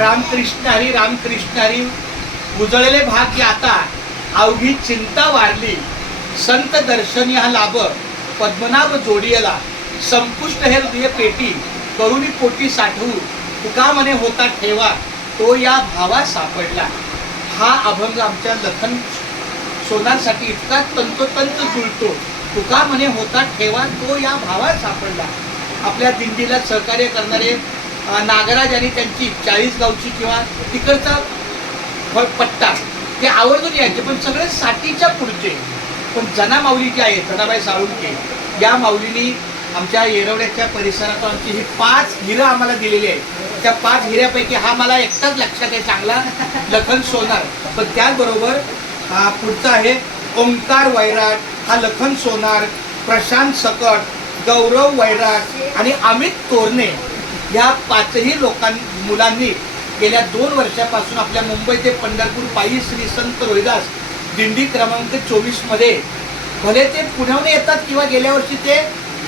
रामकृष्ण हरी रामकृष्ण हरी. उजळले भाग्य आता अवघी चिंता वारली. संत दर्शनी हा लाभ पद्मनाभ जोडियला. संपुष्ट हे हृदय पेटी करुणी पोटी साठवू. तुका मने होता ठेवा तो या भावा सापडला. हा अभंग आमच्या लखन सोनारसाठी इतका तंतोतंत जुळतो. तुका मने होता ठेवा तो या भावा सापडला. आपल्या दिंडीला सहकार्य करणारे नागराज आणि त्यांची 40 गावची किंवा तिकडचा पट्टा ते आवर्जून यायचे, पण सगळे साठीच्या पुढचे. पण जना माऊली जी आहे, जनाबाई साळुंके, या माऊलीनी आमच्या येरवड्याच्या परिसरात आमची ही 5 हिरं आम्हाला दिलेली आहे. त्या 5 हिऱ्यापैकी हा मला एकटाच लक्षात आहे चांगला, लखन सोनार. पण त्याचबरोबर पुढचा आहे ओंकार वैराट, हा लखन सोनार, प्रशांत सकट, गौरव वैराट आणि अमित तोरणे. या 5ही मुलांनी गेल्या 2 वर्षापासून आपल्या मुंबई ते पंढरपूर पायी श्री संत रोहिदास दिंडी क्रमांक 24 मध्ये, भले ते पुण्याहून येतात किंवा गेल्या वर्षी ते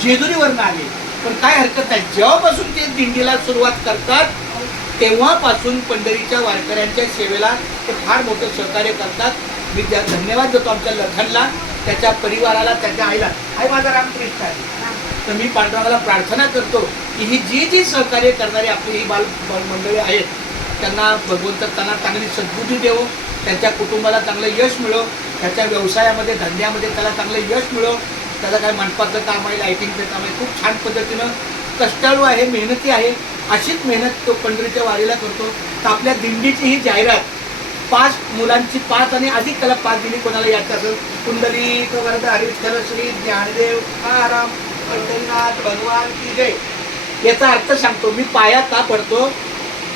जेजुरीवरनं आले, पण काय हरकत नाही, जेव्हापासून ते दिंडीला सुरुवात करतात तेव्हापासून पंढरीच्या वारकऱ्यांच्या सेवेला ते फार मोठं सहकार्य करतात. मी धन्यवाद देतो आमच्या लखनला, त्याच्या परिवाराला, त्याच्या आईला. आई माझा रामकृष्ण आहे. तर मी पांडुरंगाला प्रार्थना करतो की ही जी सहकार्य करणारी आपली ही बाल मंडळी आहेत, त्यांना भगवंत त्यांना चांगली सद्बुद्धी देवो, त्यांच्या कुटुंबाला चांगलं यश मिळो, त्याच्या व्यवसायामध्ये धंद्यामध्ये त्याला चांगलं यश मिळो. त्याला काय मंडपाचं काम आहे, लाईटिंगचं काम आहे, खूप छान पद्धतीनं कष्टाळू आहे, मेहनती आहे. अशीच मेहनत तो पंढरीच्या वारीला करतो. तर आपल्या दिंडीची ही जाहिरात 5 मुलांची 5 आणि अधिक त्याला 5 दिली, कोणाला याचं असेल कुंडली तो करता हरिविठ्ठल श्री ज्ञानदेव आराम पंढरीनाथ भगवान की जय. याचा अर्थ सांगतो मी. पाया का पडतो?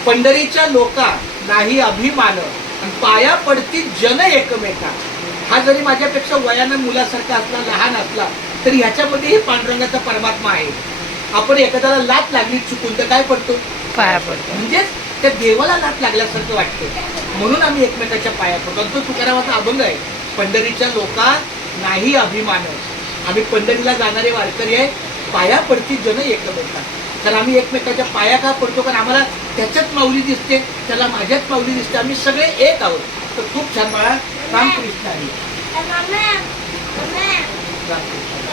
पंढरीच्या लोका नाही अभिमान आणि पाया पडती जन एकमेका. हा जरी माझ्यापेक्षा वयानं मुलासारखा असला, लहान असला, तरी ह्याच्यामध्येही पांडुरंगाचा परमात्मा आहे. आपण एखाद्याला लात लागली चुकून तर काय पडतो? पाया पडतो. म्हणजेच त्या देवाला लात लागल्यासारखं वाटतं, म्हणून आम्ही एकमेकाच्या पाया पडतो. तो तुकारामाचा अभंग आहे, पंढरीच्या लोका नाही अभिमान. आम्ही पंढरीला जाणारे वारकरी आहे, पाया पडती जन एकमेका. तर आम्ही एकमेकाच्या पाया का पडतो? कारण आम्हाला त्याच्यात माऊली दिसते, त्याला माझ्यात माऊली दिसते, आम्ही सगळे एक आहोत. तर खूप छान. मला रामकृष्ण आहे.